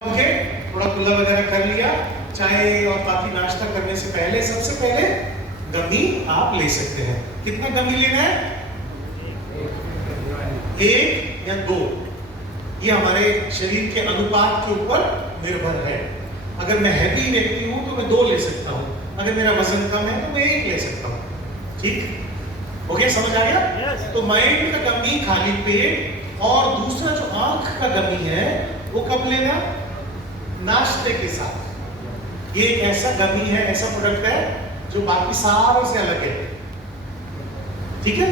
Okay, थोड़ा कुल्ला वगैरह कर लिया, चाय और काफी नाश्ता करने से पहले सबसे पहले गमी आप ले सकते हैं। कितना गमी लेना है? एक या दो, ये हमारे शरीर के अनुपात के ऊपर निर्भर है। अगर मैं हैवी व्यक्ति हूं तो मैं दो ले सकता हूं, अगर मेरा वजन कम है तो मैं एक ले सकता हूं। ठीक, ओके, समझ आ गया? yes. तो माइंड का गमी खाली पेट, और दूसरा जो आंख का गमी है वो कब लेना? नाश्ते के साथ। ये एक ऐसा गमी है, ऐसा प्रोडक्ट है जो बाकी सारों से अलग है। ठीक है,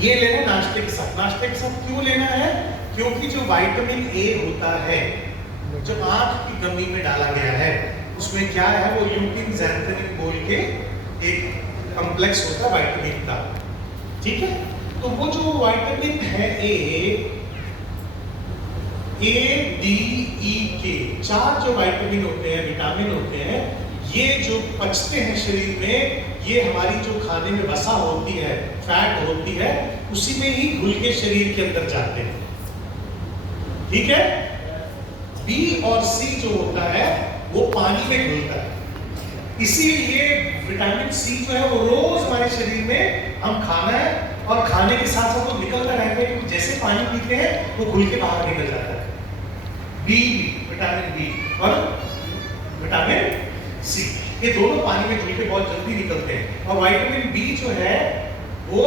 ये लेना नाश्ते के साथ। नाश्ते के साथ क्यों लेना है? क्योंकि जो विटामिन ए होता है जो आंख की गमी में डाला गया है, उसमें क्या है, वो ल्यूटिन ज़ैंथेनिन बोल के एक कॉम्प्लेक्स होता है विटामिन का। ठीक है, तो वो जो विटामिन है ए डी ई के, चार जो विटामिन होते हैं, विटामिन होते हैं, ये जो पचते हैं शरीर में, ये हमारी जो खाने में वसा होती है, फैट होती है, उसी में ही घुल के शरीर के अंदर जाते हैं। ठीक है, बी और सी जो होता है वो पानी में घुलता है। इसीलिए विटामिन सी जो है वो रोज हमारे शरीर में हम खाना है, और खाने के साथ साथ वो निकलता रहता है, क्योंकि जैसे पानी पीते हैं वो घुल के बाहर निकल जाता है। बी, विटामिन बी और विटामिन सी, ये दोनों पानी में घुल के बहुत जल्दी निकलते हैं। और विटामिन बी जो है वो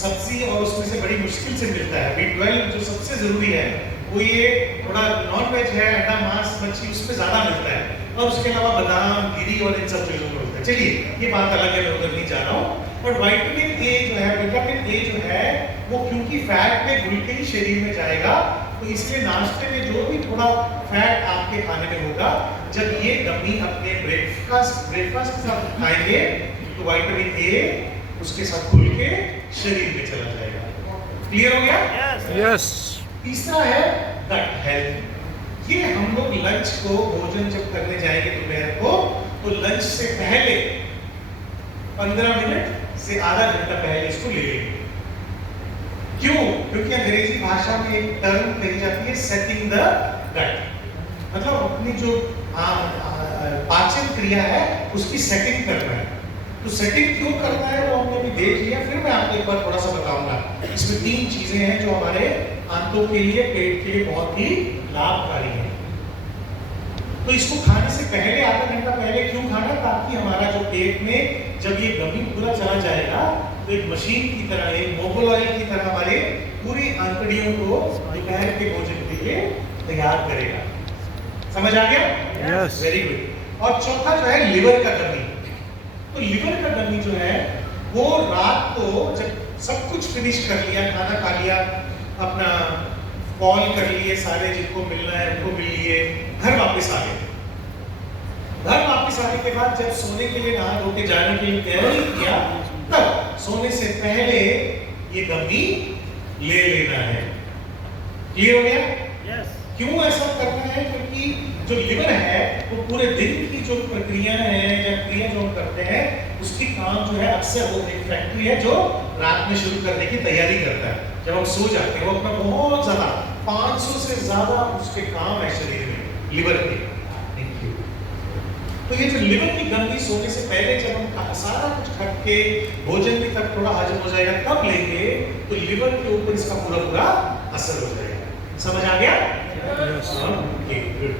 सब्जी और उसमें से बड़ी मुश्किल से मिलता है। B12 जो सबसे जरूरी है वो ये थोड़ा नॉन वेज है, अंडा मांस मच्छी, उसमें ज्यादा मिलता है, और उसके अलावा बादाम गिरी और इन सब चीजों में मिलता है। चलिए ये बात अलग है, मैं उधर नहीं जा रहा हूँ। और विटामिन ए जो है, विटामिन ए जो है वो क्योंकि फैट में घुल के ही शरीर में जाएगा, तो इसलिए नाश्ते में जो भी थोड़ा फैट आपके खाने में होगा, जब ये गमी अपने ब्रेकफास्ट के साथ खाएंगे तो विटामिन ए उसके साथ घुल के शरीर में चला जाएगा। क्लियर हो गया? यस। तीसरा है गट हेल्थ। ये हम लोग लंच को, भोजन जब करने जाएंगे दोपहर को, तो लंच से पहले 15 मिनट से आधा घंटा पहले इसको ले लेंगे। क्यों? क्योंकि अंग्रेजी भाषा में एक टर्म कही जाती है सेटिंग द गट, मतलब अपनी जो पाचन क्रिया है उसकी सेटिंग करना है। तो सेटिंग क्यों करना है वो हमने भी देख लिया, फिर मैं आपको एक बार थोड़ा सा बताऊंगा। इसमें 3 चीजें हैं जो हमारे आंतों के लिए, पेट के लिए बहुत ही लाभकारी है। तो इसको खाने से पहले, आधा घंटा पहले क्यों खाना? ताकि हमारा जो पेट में जब ये गमी पूरा चला जाएगा तो एक मशीन की तरह, एक मोबाइल ऑयल की तरह हमारे पूरी आंतड़ियों को दोपहर के भोजन के लिए तैयार करेगा। समझ आ गया? यस। Very good. और चौथा जो है लिवर का गमी। तो लिवर का गमी जो है वो रात को जब सब कुछ फिनिश कर लिया, खाना खा लिया, अपना कॉल कर लिए, सारे जिनको मिलना है उनको मिल लिए, घर वापस आ गए। घर वापस आने के बाद जब सोने के लिए, नहा धो के जाने के लिए तैयारी किया, तब सोने से पहले ये गमी ले लेना है। क्लियर हो गया? यस। क्यों ऐसा करना है? क्योंकि जो लिवर है वो पूरे दिन की जो प्रक्रिया है या क्रिया जो हम करते हैं उसकी काम जो है, अक्सर वो एक फैक्ट्री है जो रात में शुरू करने की तैयारी करता है। जब हम सो जाते हैं वो अपना बहुत ज्यादा 500 से ज्यादा उसके काम है शरीर में, लिवर के। तो ये जो लिवर की गंदी सोने से पहले जब हम सारा कुछ खा के भोजन भी तब थोड़ा हजम हो जाएगा तब लेंगे, तो लिवर के ऊपर इसका पूरा पूरा असर हो जाएगा। समझ आ गया? यस। Okay, good.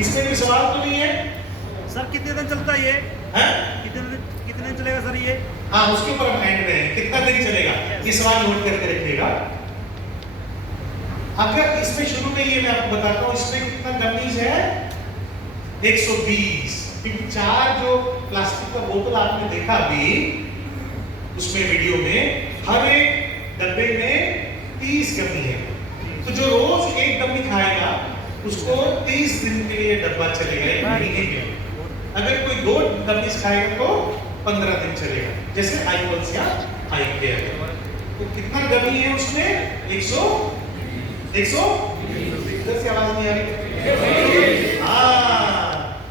इसमें भी सवाल तो नहीं है? सर कितने दिन चलता है ये? हैं? कितने दिन चलेगा सर ये? हाँ, उसके ऊपर हम एंड में हैं। कितना दिन चलेगा ये सवाल नोट करके रखिएगा। अगर इसमें शुरू में ये मैं आपको बताता हूँ, इसमें कितना गमीज है? 120। क्योंकि 4 जो प्लास्टिक का बोतल आपने देखा अभी उसमें वीडियो में, हर एक डब्बे में 30 गमी है। तो जो रोज एक गमी खाएगा उसको 30 दिन के लिए डब्बा चलेगा, एक महीने के। अगर कोई 2 गमी खाएगा तो 15 दिन चलेगा, जैसे आईवल्स या आई केयर। तो कितना गमी है उसमें? 100 इधर से आवाज नहीं आ रही। हाँ,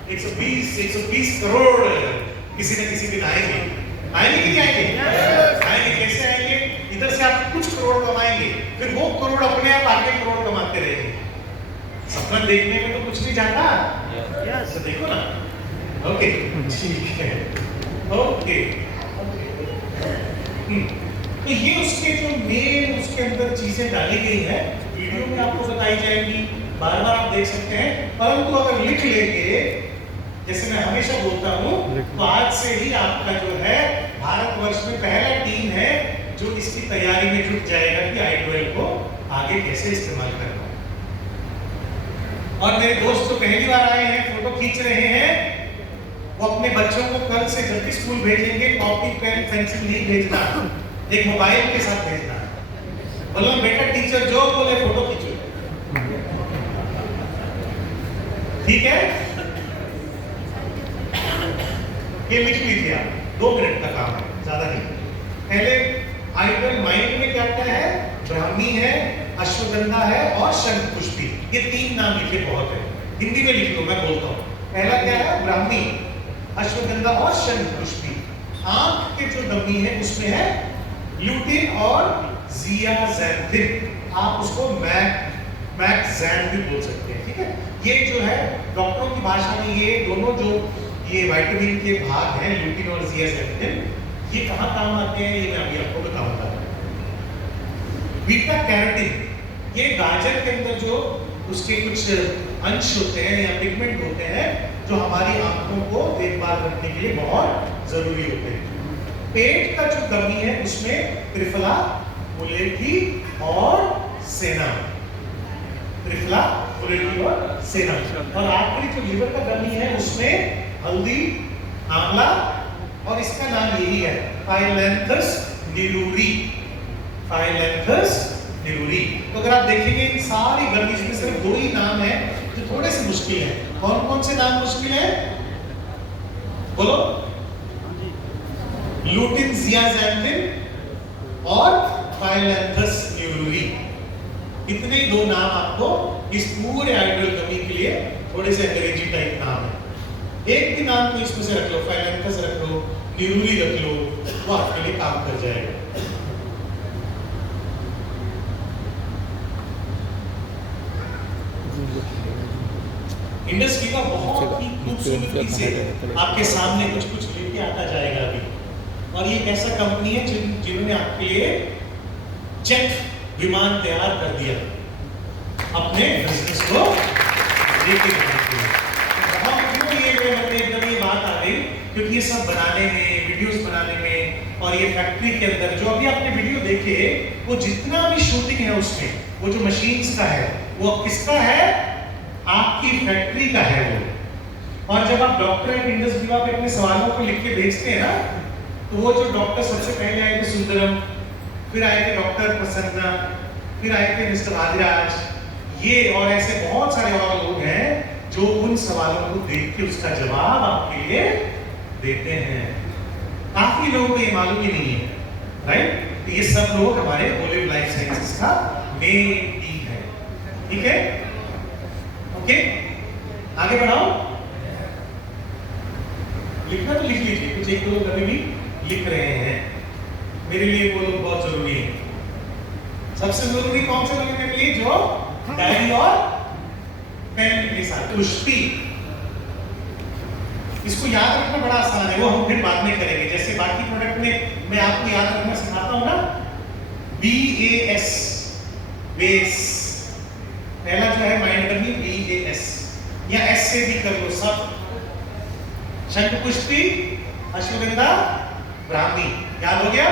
120 करोड़ किसी न किसी दिन आएंगे। आएंगे कि नहीं आएंगे? आएंगे। कैसे आएंगे? इधर से आप कुछ करोड़ कमाएंगे, फिर वो करोड़ अपने आप आगे करोड़ कमाते रहेंगे। सपना देखने में तो कुछ नहीं जाता, यस तो देखो ना। ओके, ठीक है, ओके। तो ये उसके जो मेन उसके अंदर चीजें डाली गई है, वीडियो में आपको बताई जाएंगी, बार बार आप देख सकते हैं। परंतु अगर लिख लेंगे, जैसे मैं हमेशा बोलता हूँ, तो आज से ही आपका जो है भारतवर्ष में पहला टीम है जो इसकी तैयारी में जुट जाएगा कि i12 को आगे कैसे इस्तेमाल करना। और मेरे दोस्त जो पहली बार आए हैं, फोटो खींच रहे हैं, वो अपने बच्चों को कल से जब भी स्कूल भेजेंगे, कॉपी पेन पेंसिल नहीं भेजना, एक मोबाइल के साथ भेजना। बोलो बेटा टीचर जो बोले फोटो खींचो, ठीक है? ये लिख लीजिए आप, 2 मिनट का काम है, ज्यादा नहीं। पहले i12 माइंड में क्या क्या है? ब्राह्मी है, अश्वगंधा है और शंखपुष्पी। ये 3 नाम लिखे बहुत है, हिंदी में लिख लो, मैं बोलता हूँ। पहला क्या है? ब्राह्मी, अश्वगंधा और शंखपुष्पी। आंख के जो डमी है उसमें है ल्यूटिन और जियाज़ैंथिन। आप उसको मैक्सैंथिन बोल सकते हैं, ठीक है? ये जो है डॉक्टरों की भाषा में, ये दोनों जो ये विटामिन के भाग हैं, ल्यूटिन और जियाज़ैंथिन, ये कहाँ काम आते हैं ये मैं अभी आपको बताऊंगा। बीटा कैरोटीन, ये गाजर के अंदर जो उसके कुछ अंश होते हैं या पिगमेंट होते हैं जो हमारी आंखों को देखभाल रखने के लिए बहुत जरूरी होते हैं। पेट का जो गमी है उसमें त्रिफला, मुलेठी और सेना, त्रिफला, मुलेठी और सेना। और आखिरी जो लिवर का गमी है उसमें हल्दी, आंवला और इसका नाम यही है फाइलैंथस निरूरी, फाइलैंथस निरूरी। तो अगर आप देखेंगे इन सारी गर्मी में सिर्फ 2 ही नाम है जो थोड़े से मुश्किल है। कौन कौन से नाम मुश्किल है? बोलो। ल्यूटिन, जियाज़ैंथिन और फाइलैंथस निरूरी। इतने ही 2 नाम आपको इस पूरे i12 गमी के लिए थोड़े से अंग्रेजी टाइप नाम है। एक भी नाम तो इसमें से रख लो, फाइलैंथस रख लो, निरूरी रख लो, वो आपके लिए काम कर जाएगा। इंडस्ट्री का बहुत ही खूबसूरती से आपके सामने कुछ कुछ लेके आता जाएगा अभी। और ये एक ऐसा कंपनी है जिन्होंने आपके लिए जेट विमान तैयार कर दिया अपने बिजनेस को लेके जाने के लिए। बहुत क्यों ये एकदम ये बात आ गई, क्योंकि ये सब बनाने में, वीडियोस बनाने में, और ये फैक्ट्री के अंदर जो अभी आपने वीडियो देखे, वो जितना भी शूटिंग है उसमें, वो जो मशीन्स का है वो किसका है? आपकी फैक्ट्री का है वो। और जब आप डॉक्टर एंड इंडस विवा पे अपने सवालों को लिख के भेजते हैं ना, तो वो जो डॉक्टर सबसे पहले आए थे सुंदरम, फिर आए थे डॉक्टर प्रसन्ना, फिर आए थे मिस्टर आदिराज, ये और ऐसे बहुत सारे और लोग हैं जो उन सवालों को देख के उसका जवाब आपके लिए देते हैं। काफी लोगों को ये मालूम ही नहीं है, राइट? तो ये सब लोग हमारे ओलिव लाइफ साइंसेस का मेन टीम है, ठीक है? ओके, आगे बढ़ाओ। लिखना तो लिख लीजिए, कुछ एक दो लोग अभी भी लिख रहे हैं, मेरे लिए वो लोग बहुत जरूरी है। सबसे जरूरी कौन से लोग हैं मेरे लिए? जो डायरी और पेन के साथ। पुष्पी, इसको याद रखना बड़ा आसान है, वो हम फिर बाद में करेंगे। जैसे बाकी प्रोडक्ट में मैं आपको याद रखना सिखाता हूं ना, BAS, बेस, पहला जो है माइंड करनी BAS, या S से भी कर लो सब। शंखपुष्पी, अश्वगंधा, ब्राह्मी, याद हो गया?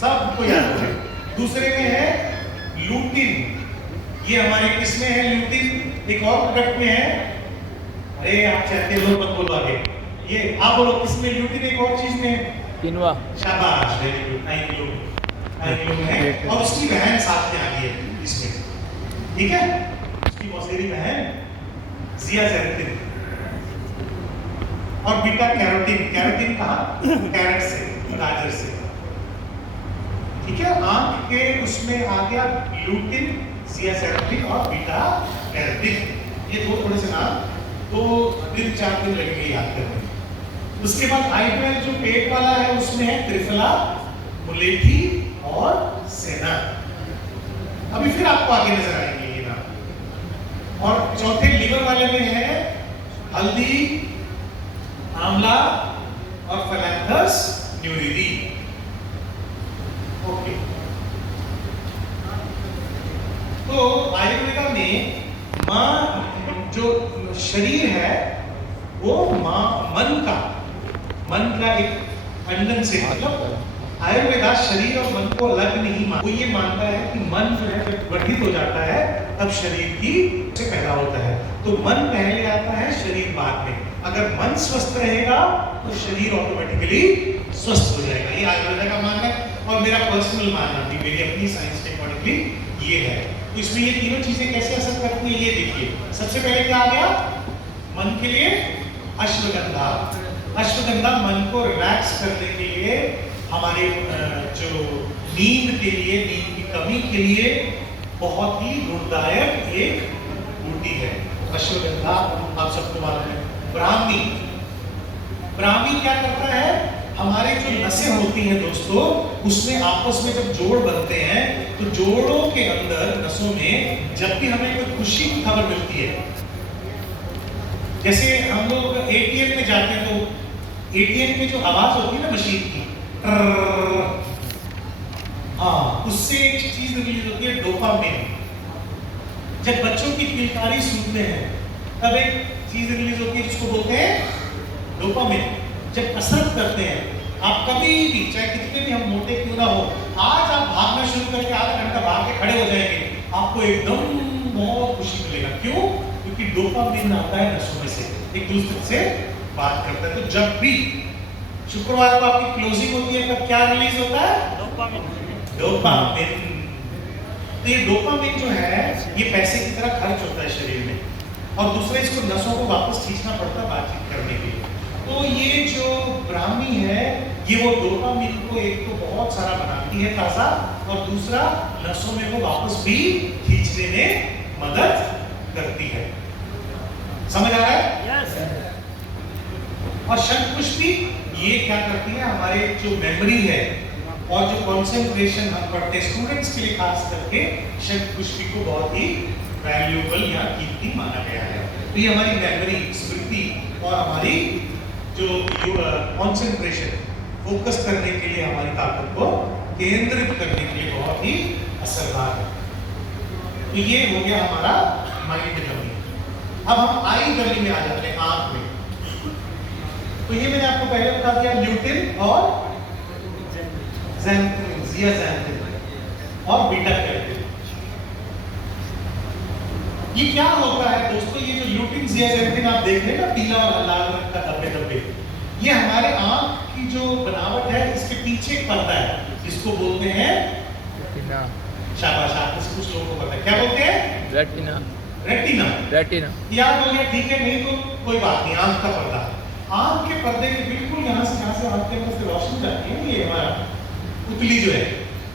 सबको याद हो गया। दूसरे में है ल्यूटिन, ये हमारे किसमें है ल्यूटिन? एक और प्रोडक्ट में है। अरे आप चाहते लोग मत बोलो आगे, ये आप बोलो किसमें ल्यूटिन? एक और चीज में किनवा। शाबाश, वेरी गुड, थैंक यू है। और उसकी बहन साथ में आ गई है इसमें, ठीक है? उसकी मौसेरी बहन जियाज़ैंथिन। और बीटा कैरोटीन, कैरोटीन कहाँ? कैरेट से, गाजर से, ठीक है? आंख के उसमें आ गया ल्यूटिन, जियाज़ैंथिन और बीटा कैरोटीन। ये दो थोड़े से नाम, तो 3-4 दिन लगेंगे याद करने। उसके बाद i12 जो पेट वाला है उसमें है त्रिफला, मुलेठी और सेना। अभी फिर आपको आगे नजर आएंगे ये नाम। और चौथे लिवर वाले में है हल्दी, आंवला और फैलेंथस न्यूरिडी। ओके, तो आयुर्वेदा में मां जो शरीर है वो मन का एक खंडन से, मतलब आयुर्वेदा शरीर और मन को अलग नहीं मानता। वो ये मानता है कि मन जो है जब गठित हो जाता है तब शरीर की से पैदा होता है। तो मन पहले आता है, शरीर बाद में। अगर मन स्वस्थ रहेगा तो शरीर ऑटोमेटिकली स्वस्थ हो जाएगा। ये आयुर्वेदा का मानना है और मेरा पर्सनल मानना भी, मेरी अपनी साइंस के अकॉर्डिंगली ये है। तो इसमें ये तीनों चीजें कैसे असर करती है ये देखिए। सबसे पहले क्या आ गया मन के लिए? अश्वगंधा। अश्वगंधा मन को रिलैक्स करने के लिए, हमारे जो नींद के लिए, नींद की कमी के लिए बहुत ही गुणदायक एक बूटी है अश्वगंधा। आप सबको मालूम है। ब्राह्मी क्या करता है? हमारे जो नसें होती हैं दोस्तों, उसमें आपस में जब जोड़ बनते हैं तो जोड़ों के अंदर, नसों में जब भी हमें कोई खुशी की खबर मिलती है, जैसे हम लोग एटीएम में जाते हैं तो एटीएम में जो आवाज होती है ना मशीन की, हाँ, उससे एक चीज रिलीज होती है डोपामिन। जब बच्चों की किलकारी सुनते हैं तब एक चीज रिलीज होती है जिसको बोलते हैं डोपामिन। जब कसरत करते हैं, आप कभी भी चाहे कितने भी हम मोटे क्यों ना हो, आज आप भागना शुरू करके आधा घंटा भाग के खड़े हो जाएंगे, आपको एकदम बहुत खुशी मिलेगा। क्यों? क्योंकि डोपामिन आता है नसों में से, एक दूसरे से बात करता है। तो जब भी शुक्रवार को आपकी क्लोजिंग होती है तब क्या रिलीज होता है? डोपामिन। तो ये डोपामिन जो है ये पैसे की तरह खर्च होता है शरीर में, और दूसरा इसको नसों को वापस खींचना पड़ता है बातचीत करने के लिए। तो ये जो ब्राह्मी है ये वो डोपामिन को एक तो बहुत सारा बनाती है ताजा, और दूसरा नसों में वो वापस भी खींचने में मदद करती है। समझ आ रहा है? यस। और शंखपुष्पी ये क्या करती है? हमारे जो मेमोरी है और जो कंसंट्रेशन हम पढ़ते हैं स्टूडेंट्स के लिए खास करके, शंखपुष्पी को बहुत ही वैल्यूएबल या कीमती माना गया है। तो ये हमारी मेमोरी, स्मृति और हमारी जो कंसंट्रेशन, फोकस करने के लिए, हमारी ताकत को केंद्रित करने के लिए बहुत ही असरदार है। तो ये हो गया हमारा माइंड गमी। अब हम आई गमी में आ जाते हैं, आंख में। तो ये मैंने आपको पहले बता दिया, ल्यूटिन और ज़ियाज़ैंथिन और बीटा कैरोटीन। ये क्या होता है दोस्तों? ये जो ल्यूटिन, ज़ियाज़ैंथिन आप देख रहे हैं ना, पीला और लाल रंग का धब्बे, ये हमारे आंख की जो बनावट है इसके पीछे एक पर्दा है जिसको बोलते हैं रेटिना। शाबाश, आपको कुछ लोगों को पता है। क्या बोलते हैं? रेटिना। याद हो गया? ठीक है, नहीं तो कोई बात नहीं। आंख का पर्दा, आंख के पर्दे के बिल्कुल यहाँ से आंख के अंदर से रोशनी जाती है, ये हमारा पुतली जो है,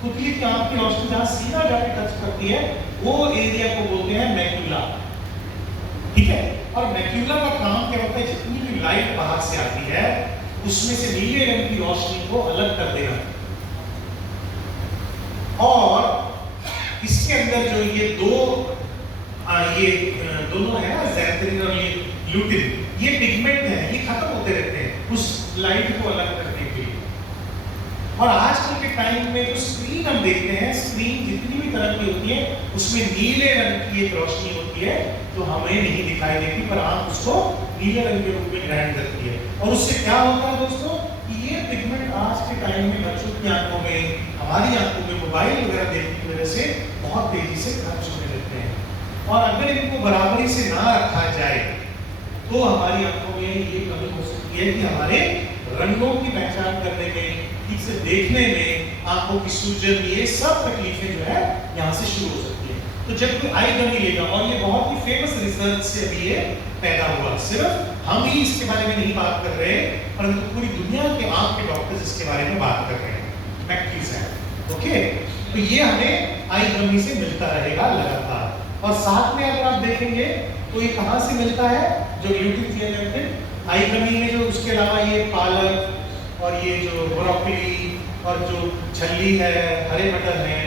पुतली की आंख की रोशनी जहाँ सीधा जाके टच करती है वो एरिया को बोलते हैं मैक्यूला। ठीक है? और मैक्यूला का काम क्या होता है? जितनी भी लाइट बाहर से आती है उसमें से नीले रंग की रोशनी को अलग कर देना। और इसके अंदर जो ये दोनों है ना, ज़ैंथिन और ये ल्यूटिन, ये पिगमेंट है, ये खत्म होते रहते हैं उस लाइट को अलग करने के लिए। और आजकल के टाइम में जो स्क्रीन हम देखते हैं, स्क्रीन जितनी भी तरह की होती है उसमें नीले रंग की एक रोशनी होती है जो हमें नहीं दिखाई देती, पर आंख उसको नीले रंग के रूप में ग्रहण करती है। और उससे क्या होता है दोस्तों कि ये पिगमेंट आज के टाइम में बच्चों की आंखों में, हमारी आंखों में मोबाइल वगैरह देखने की वजह से बहुत तेजी से खर्च होने लगते हैं। और अगर इनको बराबरी से ना रखा जाए तो हमारी आंखों में ये कमी हो सकती है कि हमारे रंगों की पहचान करने में, ठीक से देखने में, आंखों की सूजन, ये सब तकलीफें जो है यहाँ से शुरू हो सकती है। तो जब कोई आई गमी लेगा, और ये बहुत ही फेमस रिसर्च से अभी ये पैदा हुआ, सिर्फ हम ही इसके बारे में नहीं बात कर रहे, परंतु पूरी दुनिया के आंख के डॉक्टर्स इसके बारे में बात कर रहे हैं। ओके, तो ये हमें आई गमी से मिलता रहेगा लगातार। और साथ में अगर आप देखेंगे तो ये कहाँ से मिलता है? जो ल्यूटिन, ज़ियाज़ैंथिन आई गमी में, जो उसके अलावा ये पालक और ये जो ब्रोकली और जो छल्ली है, हरे मटर हैं,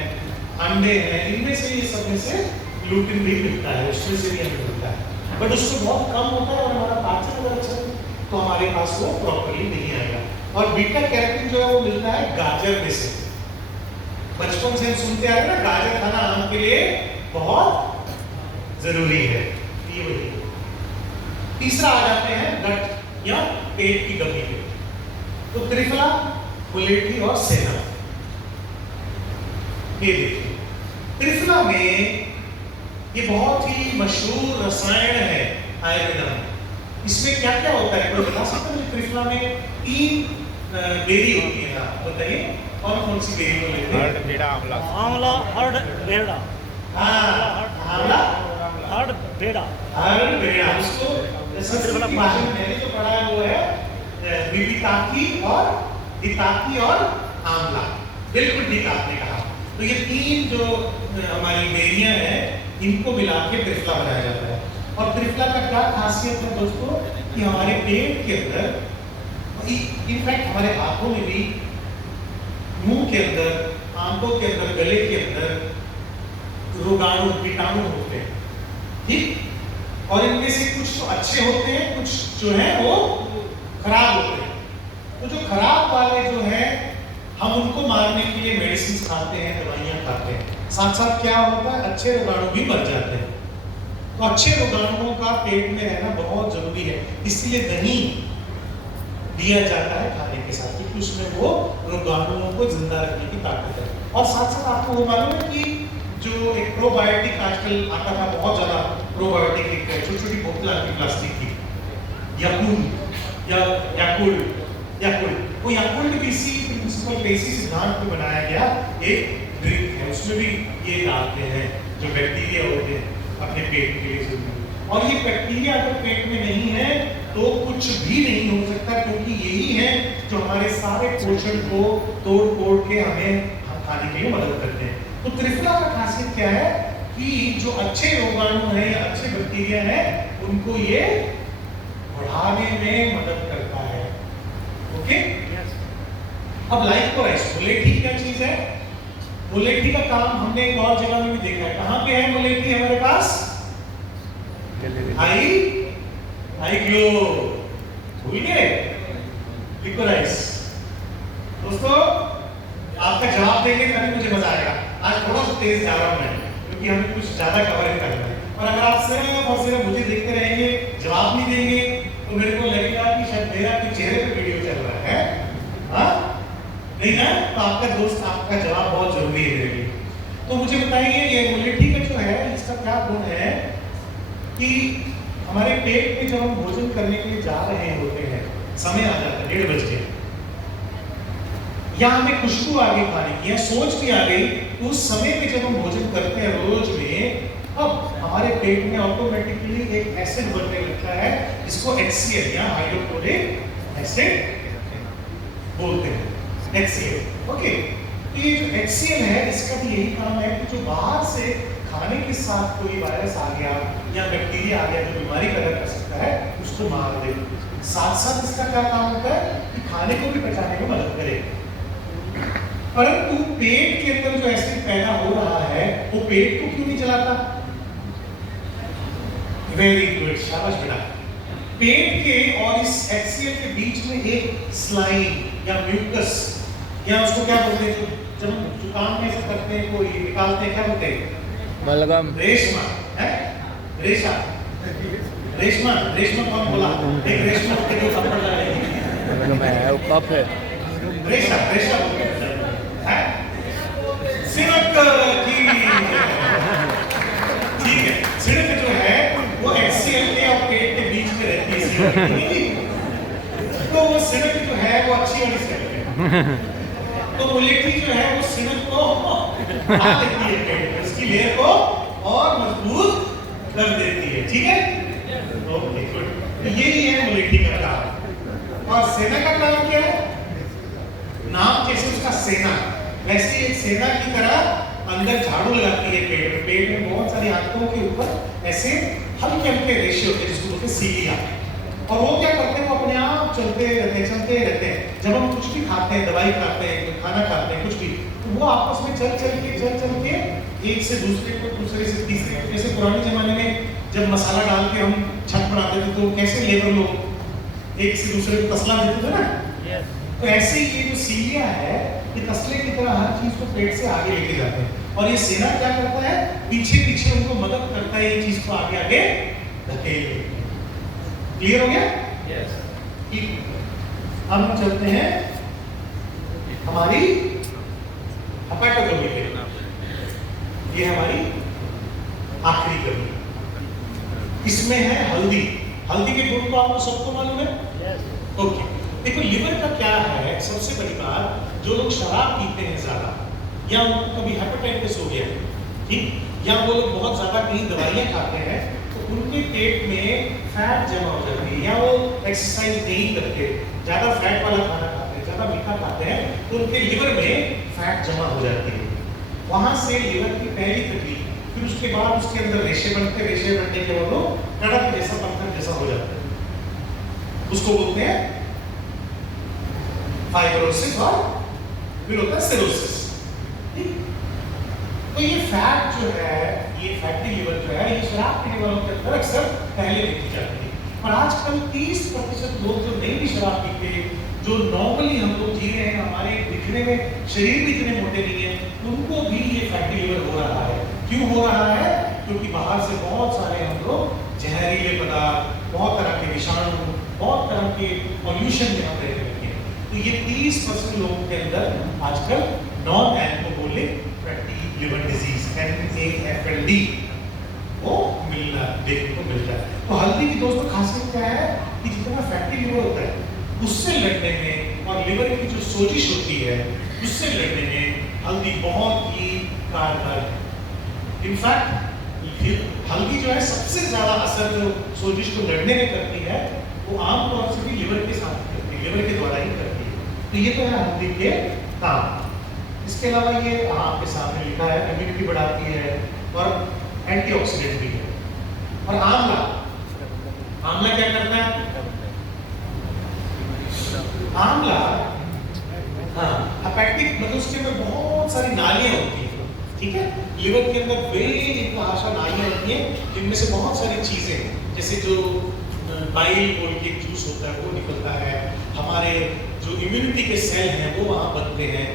अंडे हैं, इनमें से ये सब में से ग्लूटेन भी मिलता है, उसमें से भी हमें मिलता है, बट उससे बहुत कम होता है और हमारा पाचन अगर अच्छा है तो हमारे पास वो प्रॉपर्ली नहीं आएगा। और बीटा कैरोटीन जो है वो मिलता है गाजर में से। बचपन से हम सुनते आ रहे हैं ना, गाजर खाना आम के लिए बहुत जरूरी है। ये वही है। तीसरा आ जाते हैं गट या पेट की गमी पे। तो त्रिफला, मुलेठी और सेना। ये देखिए त्रिफला में ये बहुत ही मशहूर रसायन है आयुर्वेदा में। इसमें क्या क्या होता है कोई बता सकता है? त्रिफला में 3 बेरी होती है ना, बताइए कौन कौन सी बेरी को लेते हैं? हर्ड, बेड़ा, आंवला। आंवला, हर्ड, बेड़ा। हाँ, आंवला, हर्ड, बेड़ा। हर्ड, बेड़ा। उसको संस्कृत की भाषा में मैंने जो पढ़ा है वो है विविताकी और दिताकी और आंवला। बिल्कुल ठीक आपने कहा। तो ये 3 जो हमारी बेरियां हैं इनको मिला के त्रिफला बनाया जाता है। और त्रिफला का क्या खासियत है दोस्तों कि हमारे पेट के अंदर, इनफैक्ट हमारे हाथों में भी, मुंह के अंदर, आंखों के अंदर, गले के अंदर रोगाणु, कीटाणु होते हैं, ठीक? और इनमें से कुछ तो अच्छे होते हैं, कुछ जो है वो खराब होते हैं। तो जो खराब वाले जो है हम उनको मारने के लिए मेडिसिन खाते हैं, दवाइयाँ खाते हैं। साथ साथ क्या होता है, अच्छे रोगाणु भी मर जाते हैं। तो अच्छे रोगाणुओं का पेट में रहना बहुत जरूरी है। इसलिए दही दिया जाता है खाने के साथ, क्योंकि उसमें वो रोगाणुओं को जिंदा रखने की ताकत है। और साथ साथ आपको वो मालूम है कि जो एक प्रोबायोटिक आजकल आता था, बहुत ज्यादा प्रोबायोटिक, एक छोटी छोटी बोतल आती प्लास्टिक की, याकुल्ट या याकुल्ट, वो याकुल्ट भी इसी प्रिंसिपल पे, इसी सिद्धांत पे बनाया गया एक ड्रिंक है। उसमें भी ये डालते हैं जो बैक्टीरिया होते हैं अपने पेट के लिए जरूरी। और ये बैक्टीरिया अगर पेट में नहीं है तो कुछ भी नहीं हो सकता, क्योंकि यही है जो हमारे सारे पोषण को तोड़ फोड़ के हमें खाने के लिए मदद करते हैं। तो त्रिफला का खासियत क्या है कि जो अच्छे रोगाणु हैं या अच्छे बैक्टीरिया हैं उनको ये बढ़ाने में मदद करता है। ओके, अब लाइकोराइस, मुलेठी क्या चीज है? मुलेठी का काम हमने एक और जगह में भी देखा है। कहां पे है मुलेठी हमारे पास? आई ग्लो, भूल गए? लिकोराइस। दोस्तों आपका जवाब देंगे तभी मुझे मजा आएगा। आज थोड़ा सा तेज जा रहा हूं मैं, क्योंकि हमें कुछ ज्यादा कवर करना है। और अगर आप सिर्फ और सिर्फ मुझे देखते रहेंगे, जवाब नहीं देंगे, तो मेरे को लगेगा कि शायद मेरा कोई चेहरे पे वीडियो चल रहा है। हाँ नहीं ना? तो आपका दोस्त, आपका जवाब बहुत जरूरी है मेरे लिए। तो मुझे बताइए ये मुलेठी का जो है इसका क्या गुण है कि हमारे पेट में जब हम भोजन करने के लिए जा रहे होते हैं, समय आ जाता है 1:30 बजे, या हमें खुशबू आ गई खाने की या सोच भी आ गई, तो उस समय पे जब हम भोजन करते हैं रोज में, अब हमारे पेट में ऑटोमेटिकली एक एसिड बनने लगता है जिसको HCl या हाइड्रोक्लोरिक एसिड बोलते हैं। HCl, okay. तो ये जो HCl है इसका भी यही काम है कि जो बाहर से खाने के साथ कोई वायरस आ गया या बैक्टीरिया आ गया जो बीमारी पैदा कर सकता है उसको मार दे। साथ साथ इसका क्या काम होता है कि खाने को भी पचाने में मदद करे। परंतु पेट के अंदर जो एसिड पैदा हो रहा है वो पेट को क्यों नहीं जलाता? वेरी गुड, शाबाश बेटा। पेट के और इस HCl के बीच में एक स्लाइम या म्यूकस या उसको क्या बोलते हैं, जब हम जुकाम में से करते हैं कोई निकालते हैं, क्या बोलते हैं? बलगम, रेशमा है, रेशा, रेशमा, रेशमा कौन बोला? एक रेशमा के जो थप्पड़ लगाएगी, बलगम है वो कफ है। रेशा, रेशा है, सिनक की, ठीक है। सिनक जो है वो HCl के और पेट के बीच में रहती है, तो वो सिनक जो है वो अच्छी वाली सिनक है। तो मुलेठी जो है वो सिनक को हटा देती है पेट में, उसकी लेयर को और मजबूत कर देती है, ठीक है? Okay good. तो यही है मुलेठी का काम। और सेना का काम क्या है? नाम जैसे उसका सेना, वैसे एक सेना की तरह अंदर झाड़ू लगाती है पेट में। पेट में बहुत सारी आंतों के ऊपर ऐसे हल्के हल्के रेशे होते हैं जिसको बोलते हैं सीलिया। और वो क्या करते हैं, वो अपने आप चलते रहते हैं। जब हम कुछ भी खाते हैं, दवाई खाते हैं, खाना खाते हैं, कुछ भी, तो वो आपस में चल के एक से दूसरे को, दूसरे से तीसरे को, जैसे पुराने जमाने में जब मसाला डाल के हम छत बनाते थे तो कैसे लेबर लोग एक से दूसरे को तसला देते थे ना, तो ऐसे ही ये जो सीलिया है, ये तसले की तरह हर चीज को पेट से आगे लेके जाते हैं, और ये सेना क्या करता है, पीछे उनको मदद करता है ये चीज को आगे धकेल। क्लियर हो गया? ठीक। अब हम चलते हैं हमारी हेपेटोकमी पे। ये हमारी आखिरी कमी। इसमें है हल्दी। हल्दी के गुण तो आपको सबको मालूम है? ओके। देखो लिवर का क्या है, सबसे बड़ी बात, जो लोग शराब पीते हैं ज्यादा, या उनको कभी हेपेटाइटिस हो गया, ठीक, या वो लोग बहुत ज्यादा कहीं दवाइयाँ खाते हैं, तो उनके पेट में फैट जमा हो जाती है, या वो एक्सरसाइज नहीं करते, ज्यादा फैट वाला खाना खाते हैं, ज्यादा मीठा खाते हैं, तो उनके लिवर में फैट जमा हो जाती है। वहां से लिवर की पहली तकलीफ, फिर उसके बाद उसके अंदर रेशे बनने के बाद वो कड़क जैसा, पत्थर जैसा हो जाता है, उसको बोलते हैं फाइब्रोसिस, और फिर होता है सिरोसिस। तो ये फैट जो है, ये फैटी लिवर जो है, ये शराब पीने वालों के अंदर अक्सर पहले देखी जाती है, और आजकल 30% लोग जो नहीं भी शराब पीते, जो नॉर्मली हम लोग जी रहे हैं, हमारे दिखने में शरीर भी इतने मोटे नहीं है, उनको भी ये फैटी लिवर हो रहा है। क्यों हो रहा है? क्योंकि बाहर से बहुत सारे हम लोग जहरीले पदार्थ, बहुत तरह के विषाणु, बहुत तरह के पॉल्यूशन में हम रहने लगे हैं। तो ये 30% लोगों के अंदर आजकल non alcoholic fatty liver disease NAFLD वो देखने को मिलता है। तो हल्दी की दोस्तों खासियत क्या है कि जितना फैटी लिवर होता है उससे लड़ने में, और लिवर की जो सोजिश होती है उससे लड़ने में हल्दी बहुत ही कारगर है। इनफैक्ट हल्दी जो है सबसे ज्यादा असर जो सोजिश को लड़ने में करती है, वो आमतौर से भी लिवर के साथ करती है, लिवर के द्वारा ही करती है। तो ये तो है हल्दी के काम। इसके अलावा ये आपके सामने लिखा है, इम्यूनिटी बढ़ाती है और एंटीऑक्सीडेंट भी है। और आंवला, आंवला क्या करता है? आंवला, हाँ, हेपेटिक, मतलब उसके अंदर बहुत सारी नालियां होती हैं, ठीक है, लिवर के अंदर बेतहाशा नालियां होती हैं, जिनमें से बहुत सारी चीजें, जैसे जो बाइल बोल के जूस होता है वो निकलता है, हमारे जो इम्यूनिटी के सेल हैं वो वहाँ बनते हैं,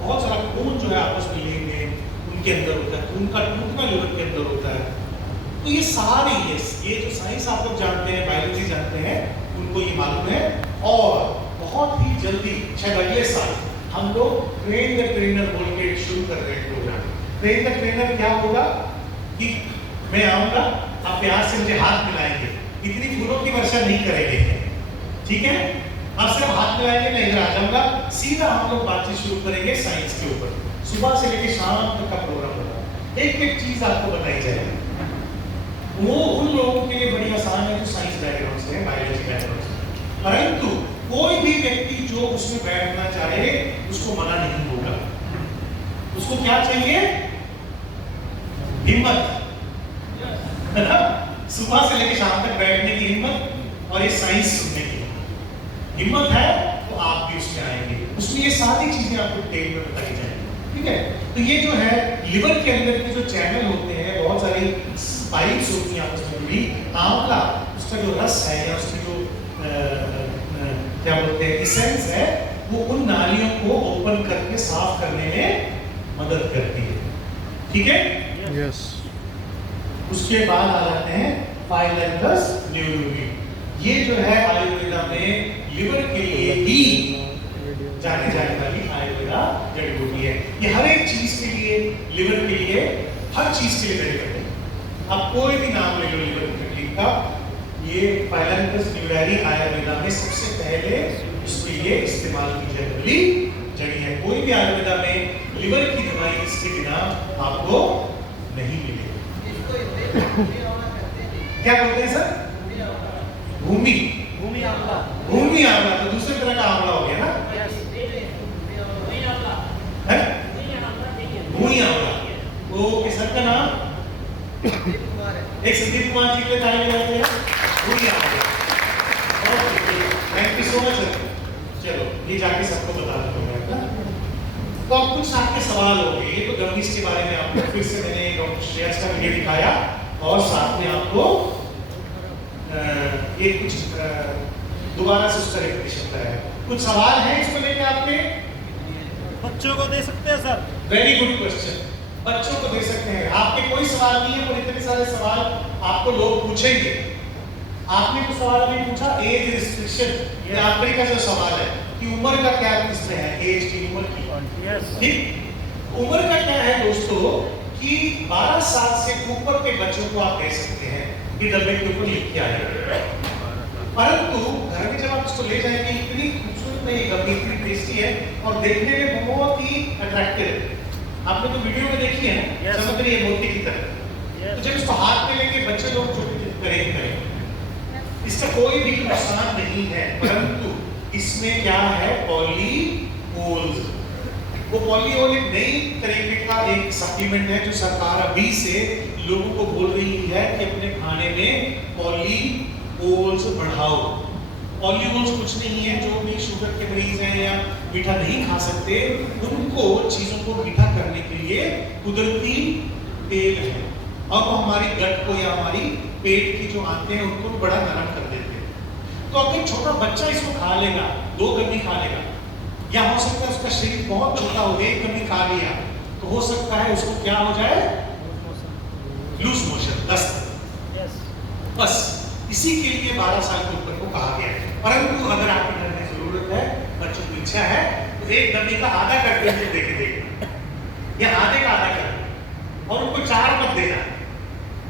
बहुत सारा खून जो है आपस में लेंगे उनके अंदर होता है, खून का टूटना लिवर के अंदर होता है। तो ये सारे ये जो साइंस आप लोग जानते हैं, बायोलॉजी जानते हैं, उनको ये मालूम है। और बहुत ही जल्दी, शायद अगले साल, हम लोग ट्रेन द ट्रेनर बोल के शुरू कर रहे हैं प्रोग्राम। ट्रेन द ट्रेनर क्या होगा कि मैं आऊँगा, आप प्यार से मुझे हाथ मिलाएंगे, इतनी फूलों की वर्षा नहीं करेंगे, ठीक है, आप सिर्फ हाथ मिलाएंगे, मैं इधर आ जाऊंगा, सीधा हम लोग बातचीत शुरू करेंगे साइंस के ऊपर। सुबह से लेकर शाम तक का प्रोग्राम होगा, एक एक चीज आपको बताई जाएगी। वो उन लोगों के लिए बड़ी आसान है जो साइंस बैकग्राउंड से है, बायोलॉजी बैकग्राउंड से, परंतु कोई भी व्यक्ति जो उसमें बैठना चाहे उसको मना नहीं होगा। उसको क्या चाहिए? हिम्मत, है ना, सुबह से लेकर शाम तक बैठने की हिम्मत और ये साइंस सुनने की हिम्मत है, तो आप भी उसमें आएंगे। उसमें ये सारी चीजें आपको डिटेल में बताई जाएंगी, ठीक है। तो ये जो है लिवर के अंदर के जो चैनल होते हैं, बहुत सारी पाइप्स होती हैं आपस में जुड़ी, आंवला उसका जो रस है या उसकी जो क्या बोलते हैं एसेंस है, वो उन नालियों को ओपन करके साफ करने में मदद करती है, ठीक है। यस। उसके बाद आ जाते हैं फाइलेंथस न्यूरोमी। ये जो है आयुर्वेदा में लिवर के लिए ही जाने जाने वाली आयुर्वेदा जड़ी बूटी है। ये हर एक चीज के लिए, लिवर के लिए, हर चीज के लिए बेनिफिट है। अब कोई भी नाम ले लो लिवर की तकलीफ का, ये फाइलेंथस न्यूरोमी आयुर्वेदा में सबसे पहले उसके लिए इस्तेमाल की जाने वाली जड़ी है। कोई भी आयुर्वेदा में लिवर की दवाई इसके बिना आपको नहीं मिलेगी। क्या बोलते हैं सर? भूमि आंवला। भूमि आंवला तो दूसरे तरह का आंवला हो गया ना, है भूमि आंवला। वो किसर का नाम? एक संदीप कुमार जी के टाइम में रहते हैं भूमि आंवला। Thank you so much. चलो ये जाके सबको बता दूंगा मैं। तो अब कुछ आपके सवाल हो गए। ये तो गमीज के बारे में आपको फिर से मैंने डॉक्टर श्रेयस का वीडियो दिखाया और साथ में आपको ये कुछ दोबारा से उसका रिपीटेशन कराया। कुछ सवाल है इसको लेके आपने? बच्चों को दे सकते हैं सर? Very good question. बच्चों को दे सकते हैं। आपके कोई सवाल नहीं है, पर इतने सारे सवाल आपको लोग पूछेंगे। आपने तो सवाल नहीं पूछा एज रिस्ट्रिक्शन, ये आखिरी का जो सवाल है कि उम्र का क्या इसमें है, एज की उम्र की। ठीक, उम्र का क्या है दोस्तों कि 12 साल से ऊपर के बच्चों को आप दे सकते हैं, ये डब्बे के ऊपर लिख के आएगा। परंतु घर में जब आप इसको ले जाएंगे, इतनी खूबसूरत नहीं, गंभीर, इतनी टेस्टी है और देखने में बहुत ही अट्रैक्टिव है। आपने तो वीडियो में देखी है ना, समझ रही है मोती की तरह। तो जब इसको हाथ में लेके बच्चे लोग जो करेंगे, इसका कोई भी नुकसान नहीं है, परंतु इसमें क्या है, पॉलीओल्स। वो पॉलीओल एक नई तरीके का एक सप्लीमेंट है जो सरकार अभी से लोगों को बोल रही है कि अपने खाने में पॉलीओल्स बढ़ाओ। पॉलीओल्स कुछ नहीं है, जो भी शुगर के मरीज हैं या मीठा नहीं खा सकते, उनको चीजों को मीठा करने के लिए कुदरती तेल है और वो हमारी गट को या हमारी पेट की जो आंतें हैं उनको बड़ा नरम कर देते हैं। तो अगर छोटा बच्चा इसको खा लेगा, 2 गड्डी खा लेगा, या हो सकता है उसका शरीर बहुत छोटा हो, 1 गड्डी खा लिया, तो हो सकता है उसको क्या हो जाए, लूज मोशन, दस्त। बस इसी के लिए 12 साल के ऊपर को कहा गया है। परंतु अगर आपके घर में जरूरत है, बच्चों की इच्छा है, तो 1 गड्डी का आधा करके उनको दे के देगा या आधे का आधा कर, और उनको 4 मत देना,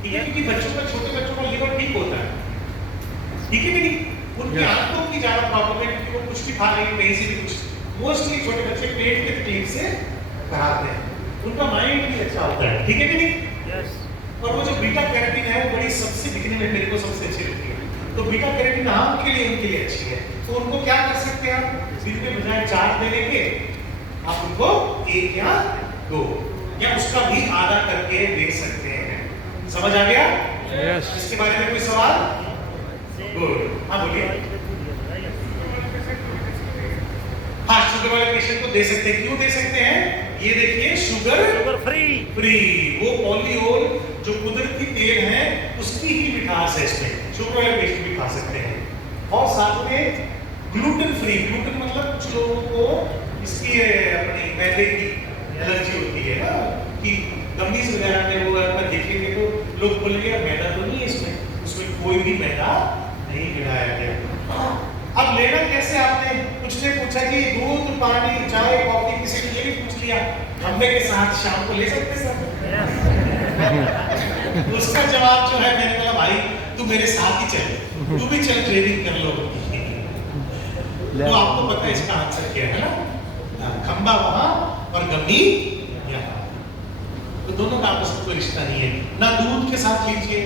ठीक है? क्योंकि बच्चों का, छोटे बच्चों का लिवर ठीक होता है, ठीक है कि नहीं? उनकी आंतों की ज्यादा प्रॉब्लम है क्योंकि वो कुछ भी खा रहे हैं, कहीं से भी कुछ। मोस्टली छोटे बच्चे पेट के तकलीफ से कराते हैं, उनका माइंड भी अच्छा होता है, ठीक है कि नहीं? और वो जो बीटा कैरोटीन है वो बड़ी सबसे दिखने में मेरे को सबसे अच्छी लगती है। तो बीटा कैरोटीन आम के लिए उनके लिए अच्छी है। तो उनको क्या कर सकते हैं आप, दिन के बजाय 4 देने के आप उनको 1 या 2 या उसका भी आधा करके दे सकते हैं। समझ आ गया? यस। इसके बारे में कोई सवाल? गुड, हाँ बोलिए। हाँ, शुगर वाले पेशेंट को दे सकते हैं। क्यों दे सकते हैं? ये देखिए, शुगर फ्री। वो पॉलीओल जो कुदरती तेल है उसकी ही मिठास है इसमें, शुगर वाले पेशेंट भी खा सकते हैं। और साथ में ग्लूटेन फ्री। ग्लूटेन मतलब कुछ लोगों को इसकी अपनी मैदे की एलर्जी होती है ना, कि गमीज वगैरह में वो अगर देखेंगे तो लोग बोलेंगे मैदा तो नहीं है इसमें, उसमें कोई भी मैदा नहीं मिलाया गया। अब लेना कैसे? आपने कुछ ने पूछा कि दूध, पानी, चाय, कॉफी, किसी ने ये भी पूछ लिया, खंबे के साथ शाम को ले सकते सर? उसका जवाब जो है, मैंने कहा भाई तू मेरे साथ ही चल, तू भी चल, ट्रेनिंग कर लो। तो आपको पता है इसका आंसर क्या है ना, खंबा वहां और गमी यहाँ। तो दोनों का आपस में कोई रिश्ता नहीं है। ना दूध के साथ लीजिए,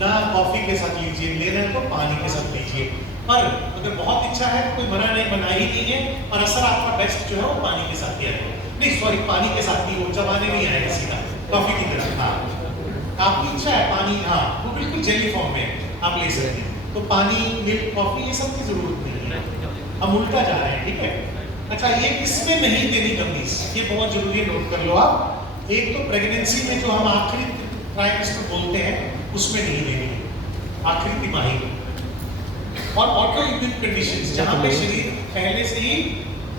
ना कॉफी के साथ लीजिए, लेना है तो पानी के साथ लीजिए। पर अगर बहुत इच्छा है तो कोई मना नहीं, बनाई ही नहीं है, और असर आपका बेस्ट जो है वो पानी के साथ ही आएगा। नहीं सॉरी, पानी के साथ नहीं, वो चबाने नहीं आएगा सीधा, कॉफी की तरह। हाँ, आपकी इच्छा है पानी, हाँ वो बिल्कुल जेली फॉर्म में आप ले सकते हैं। तो पानी, मिल्क, कॉफी ये सब की जरूरत नहीं है, हम उल्टा जा रहे हैं, ठीक है? अच्छा, ये किसमें नहीं देनी गमीज, ये बहुत जरूरी है, नोट कर लो आप। एक तो प्रेगनेंसी में जो हम आखिरी ट्राइमेस्टर बोलते हैं उसमें नहीं देनी है, आखिरी तिमाही। और ऑटो इम्यून कंडीशंस, जहां पे शरीर पहले से ही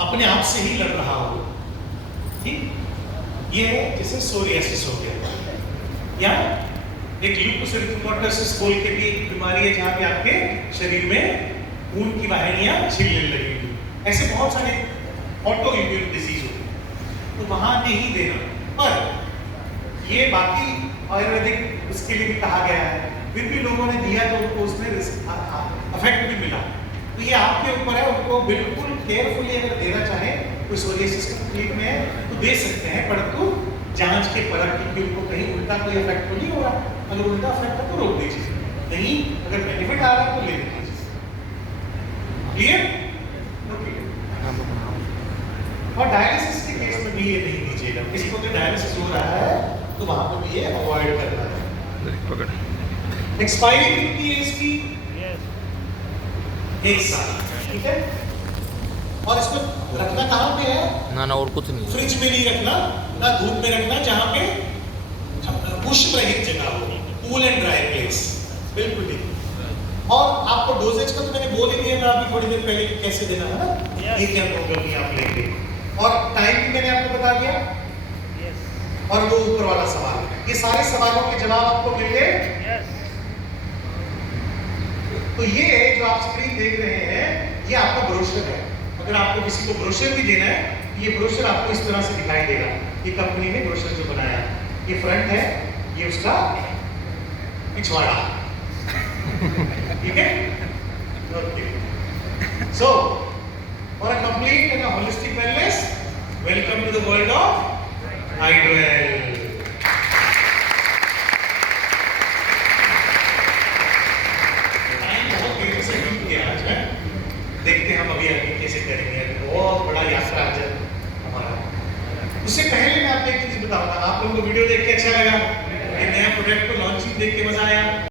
अपने आप से ही लड़ रहा हो, ठीक? ये है जैसे सोरियासिस हो गया, या एक ल्यूपस एरिथेमेटोसिस बोल के भी एक बीमारी है जहां पे आपके शरीर में खून की वाहिनियां छिलने लगेंगी। ऐसे बहुत सारे ऑटो इम्यून डिजीज होते हैं, तो वहां नहीं देना। पर ये बाकी आयुर्वेदिक उसके लिए भी कहा गया है, फिर भी लोगों ने दिया तो उनको उसमें इफेक्ट भी मिला। तो ये आपके ऊपर है, उनको बिल्कुल केयरफुली अगर देना चाहें, कोई सोरियासिस की तकलीफ में है तो दे सकते हैं, परंतु जांच के परख, क्योंकि उनको कहीं उल्टा कोई इफेक्ट तो नहीं हो रहा। अगर उल्टा इफेक्ट है तो रोक दीजिए, नहीं अगर बेनिफिट आ रहा है तो ले लीजिए। क्लियर? और डायलिसिस के केस में भी ये नहीं दीजिएगा। किसी को भी डायलिसिस हो रहा है तो वहां पर भी ये अवॉइड करना है। एक्सपायरी कितनी है इसकी? 1 साल, ठीक है। और इसको रखना कहाँ पे है? ना ना और कुछ नहीं। फ्रिज में नहीं रखना, ना धूप में रखना, जहाँ पे उष्ण रहित जगह हो, कूल एंड ड्राई प्लेस, बिल्कुल ठीक। और आपको डोजेज का तो मैंने बोल ही दिया था अभी थोड़ी देर पहले कि कैसे देना है ना, ये क्या प्रॉब्लम नहीं आप लेंगे। और टाइम भी मैंने आपको बता दिया। और वो ऊपर वाला सवाल, ये सारे सवालों के जवाब आपको मिल गए। तो ये जो आप स्क्रीन देख रहे हैं, ये आपका ब्रोशर है। अगर आपको किसी को ब्रोशर भी देना है, ये ब्रोशर आपको इस तरह से दिखाई देगा। ये कंपनी ने ब्रोशर जो बनाया है, ये फ्रंट है, ये उसका पिछवाड़ा, ठीक है। So for a complete and holistic wellness, welcome to the world of Idwell. देखते हैं हम अभी आगे कैसे करेंगे, बहुत बड़ा यात्रा आज हमारा। उससे पहले मैं आपको एक चीज बताऊंगा, आप लोगों को वीडियो देख के अच्छा लगा, ये नया प्रोडक्ट को लॉन्चिंग देख के मजा आया।